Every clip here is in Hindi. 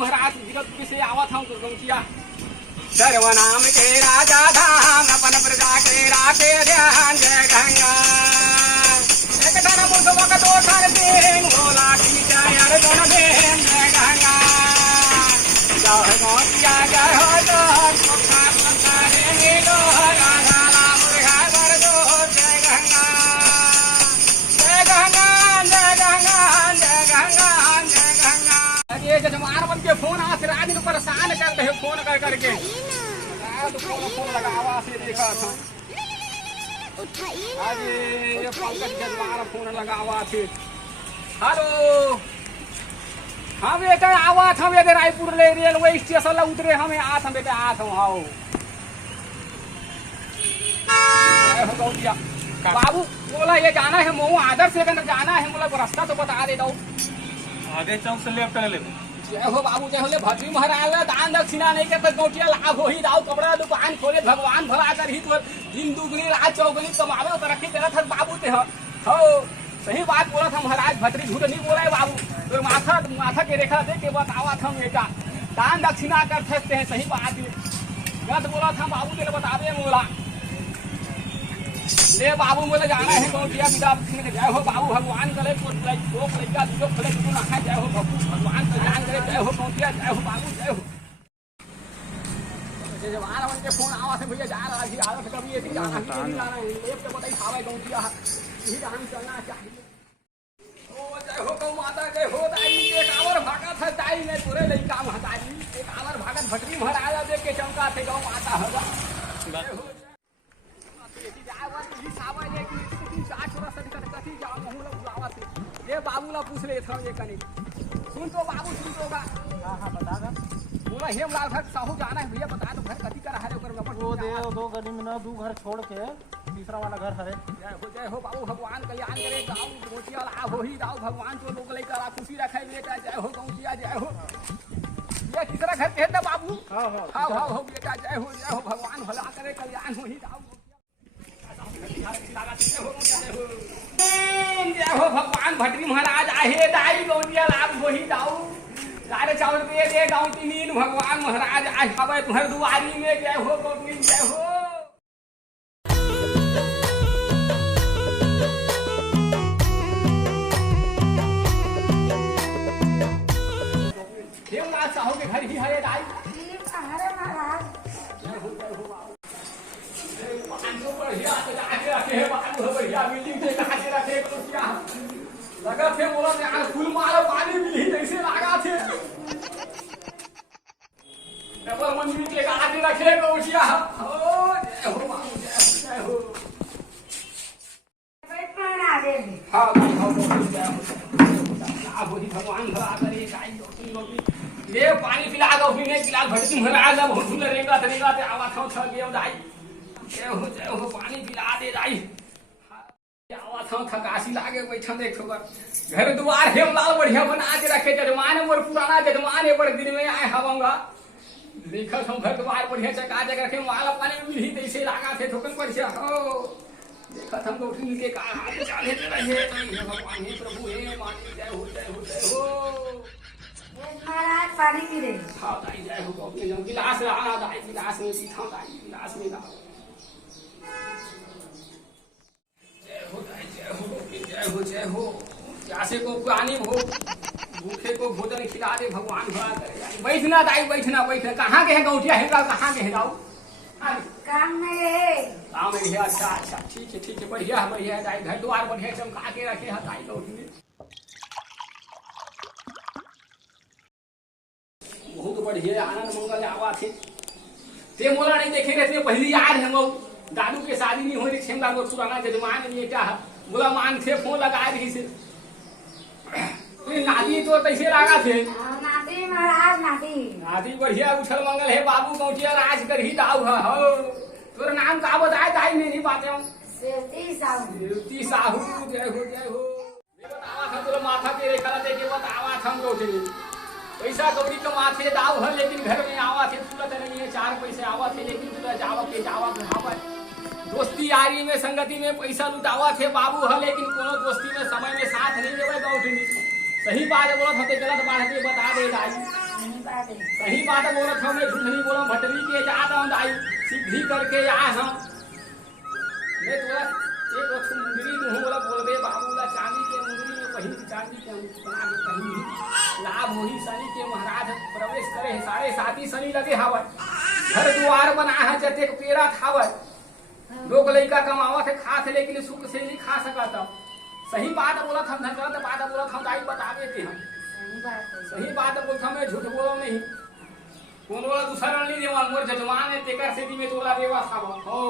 महाराज विरोधपुरी से आवत हम गौचिया सर्वनाम के राजा धाम अपन प्रजा के राखे ध्यान जय गंगा एक धन मुसवा का दो धन दें भोला की जय अर्जुन दें जय गंगा जय गौचिया जय हो तो सुखा संसारे नीलो राधा राम मुर्गा वर दो जय गंगा जय गंगा जय गंगा जय गंगा जय गंगा। ये जजमान बन के फोन आज राज को परेशान कर रहे फोन कर करके तो फोन लगावा से देखा था आज ये पंकज जजमान फोन लगावा थे। हेलो हाँ बेटा आवा था बेटे रायपुर ले रेलवे स्टेशन ला उतरे हमें आत हम बेटे आत हम आओ बाबू बोला ये जाना है मऊ आदर से जाना है बोला रास्ता तो बता दे दो आगे चौक से लेफ्ट ले जय हो बाबू जय हो ले भद्री महाराज दान दक्षिणा नहीं के तो गोटिया लाभ हो ही दाऊ कपड़ा दुकान खोले भगवान भला कर ही तो दिन दुगनी रात चौगनी कमावे तो रखी तेरा था बाबू ते हो सही बात बोला था महाराज भद्री झूठ नहीं बोला है बाबू तो माथा के रेखा देख के बतावा था बेटा दान दक्षिणा कर सकते हैं सही बात गलत बोला था बाबू के बतावे बोला ले बाबू बोले जाना है गोटिया बिदा जय हो बाबू भगवान करे तो लड़का जो फले तू ना खाए जय हो भगवान का जान करे जय हो गोटिया जय हो बाबू जय हो जवान बन के फोन आवा से भैया जा रहा है हालत कभी ये जाना है एक तो बताई खावे गोटिया यही जान चलना चाहिए ओ जय हो गौ माता जय हो दाई एक आवर भागा था दाई ने पूरे लड़का महताई एक आवर भागत भटरी महाराज देख के चमका थे गौ माता होगा ये बाबू ला पूछ ले था ये कने सुन तो बाबू सुन तो का हां बता दा बोला हेमलाल घर साहू जाना है भैया बता दो घर कथी कर है ऊपर नंबर दो दे दो गली में ना दो घर छोड़ के तीसरा वाला घर है जय हो बाबू भगवान कल्याण करे गांव गोटिया ला हो ही दाऊ भगवान तो लोग लेकर खुशी रखे बेटा जय हो गौटिया जय हो ये तीसरा घर है ना बाबू हां हां बेटा जय हो भगवान भला करे कल्याण हो ही दाऊ जय हो भगवान भटरी महाराज आहे दाई गौटिया लाभ हो ही दाऊ लारे चावल पे दे गांव तीन भगवान महाराज आज हवे तुम्हारे दुआरी में जय हो गौतमी जय हो हेमलाल साहू के घर ही है दाई हरे महाराज जय हो बाबू बढ़िया तो जाके रखे है बाबू बढ़िया बिल्डिंग से जाके रखे गौटिया लगा थे बोला ने आज फूल माला पानी मिली जैसे लगा थे डबल मंजिल के आगे रखे गौटिया ओ जय हो बाबू जय हो हां जय हो आप ही भगवान भला करे गाई गौटी ले पानी पिला दो फिर ने पिला भटकी महाराज अब हुल रेगा तरेगा ते आवा खाओ छ गेव दाई जय हो पानी पिला दे दाई आवा था थकासी लागे बैठन देख ठोकर घर द्वार हेमलाल बढ़िया बना के रखे जजमान मोर पुराना जजमान एक बड़े दिन में आए हवाऊंगा देखत हम घर द्वार बढ़िया चका के रखे माला पानी मिली तैसे लागा थे ठोकन पर से हो देखत हम लोग के का हाथ चाले रहे भगवान हे प्रभु हे मानी जय हो महाराज पानी पी रहे हां दाई जय हो अपने जम गिलास रहा दाई गिलास में पीता दाई गिलास में ना जय हो प्यासे को पानी भूखे को भोजन खिला दे भगवान भला करे बैठना दाई बैठना कहाँ के है गौटिया हेमलाल कहाँ के है दाऊ काम में है अच्छा ठीक है बढ़िया है दाई घर द्वार बढ़िया चमका के रखे है दाई गौटी में बहुत बढ़िया आनंद मंगल आवा थे ते मोला नहीं देखे रहते पहली याद है मऊ दादू के शादी नहीं हो रही हेमलाल को पुराना जजमान ये क्या बोला मान थे फोन लगा रही से नादी तो तैसे लगा थे नादी महाराज नादी बढ़िया उछल मंगल है बाबू गौटिया राज कर ही दाऊ है हो तोर नाम का बताए दाई नहीं बातें सेवती साहू जय हो तो माथा तेरे करा दे के बत आवा हम उठे पैसा कौड़ी कमाथे दाव है लेकिन घर में आवा थे तुरंत नहीं है 4 पैसे आवा थे लेकिन तुरंत जावा के भावा दोस्ती यारी में संगति में पैसा लुटावा थे बाबू है लेकिन कोनो दोस्ती में समय में साथ नहीं देवे गौठनी सही बात बोलत हते गलत बात के बता दे दाई सही बात बोलत हम झूठ नहीं बोलम भटरी के जात हम दाई सीधी करके आए हम मैं तोरा एक वक्त मुंदरी दूं बोला बोल दे बाबूला चांदी के मुंदरी में पहिन चांदी के बना के पहिन लाभ होही शनि के महाराज प्रवेश करे 7.5 शनि लगे हावत घर द्वार बना है जते पेरा खावत लोग लइका कमावत है खात है लेकिन सुख से नहीं खा सकता सही बात बोलत हम गलत बात बोलत हम दाई बतावे के हम सही बात बोलत हम झूठ बोलो नहीं कौन वाला दूसरा नहीं देवा मोर जजमान है तेकर से में तोला देवा खाव हो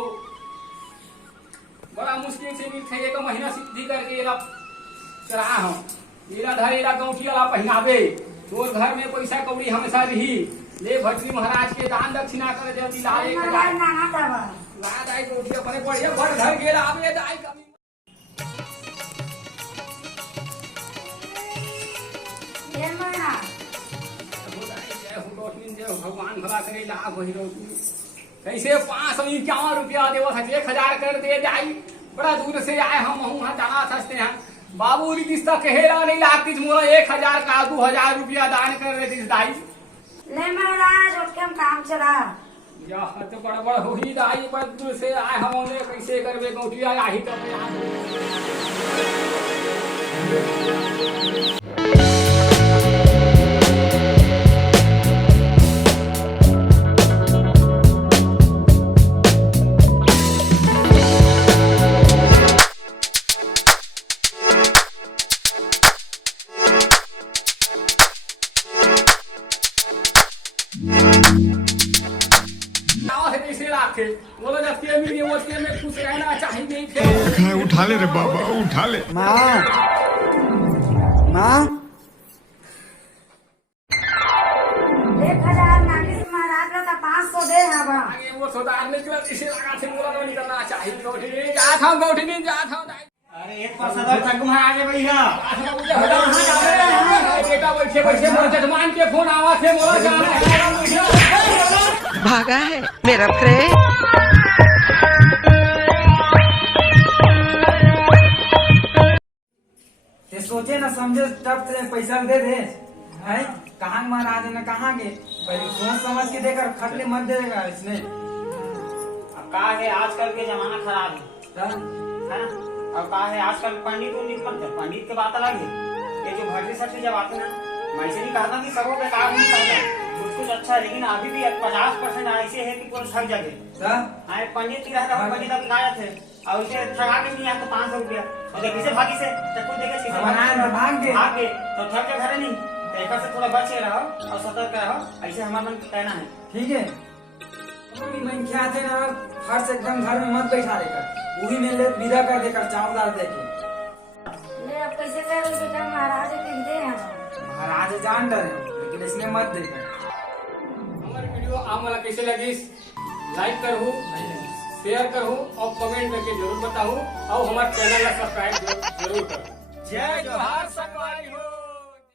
बड़ा मुश्किल से मिलते एक महीना सिद्धि करके एला चढ़ा हम एला धरेला गौठी वाला पहनावे तोर घर में पैसा कौड़ी हमेशा रही ले भटरी महाराज के दान दक्षिणा कर जल्दी लाए ला दाई गौठी अपने बढ़िया भर घर के आवे दाई कमी ये मना भगवान भला करे लाभ हो कैसे 551 रुपया देव 1000 कर दे जाई बड़ा दूर से आए हम वहाँ जाना सस्ते हैं बाबू किस्ता कहेला नहीं लागती मोला 1000 का 2000 रुपया दान कर देती दाई ले महाराज उठ के हम काम चला या तो बड़ा हो ही दाई बड़ा दूर से आए हम कैसे करबे गौटिया आही तो खुश रहना चाहिए उठा ले रे बाबा उठा ले माँ माँ 1000 नागिस महाराज का 500 दे हवा आगे वो सौदार निकला इसे लगा से मोला तो निकलना चाहिए गौठी जात हम गौठी नहीं जात हम अरे 1% तक आगे भैया बेटा बैठे बैठे मोर जजमान के फोन आवा थे मोला जाना भागा है मेरा फ्रेंड सोचे न समझे तब से पैसा दे दे है कहाँ महाराज ने कहाँ के पहले सोच समझ के देकर खटले मत देगा इसने अब कहा है आजकल के जमाना खराब है ना अब कहा है आजकल पंडित मत पंडित के बात अलग है ये जो भटरी सटरी जब आते ना मैं से नहीं कहता कि सबों बेकार नहीं करता कुछ अच्छा है लेकिन अभी भी 50% ऐसे है कि पूरा ठग जाते पंडित की रहता पंडित अभी गायब थे और उसे ठगा के नहीं आता 500 रुपया और किसे भागी से चक्कू देखे भाग के तो ठग के घर नहीं तो एक से थोड़ा बच के रहो और सतर्क रहो ऐसे हमारा मन कहना है ठीक है मैं क्या थे ना फर्श एकदम घर में मत बैठा देकर वही में ले विदा कर देकर चावल दाल देके ले अब कैसे कर बेटा महाराज के दे हम महाराज जान डरे लेकिन इसने मत देकर हमारी वीडियो आप मला कैसे लगी लाइक करो शेयर करो और कमेंट करके जरूर बताओ और हमारे चैनल का सब्सक्राइब जरूर करो जय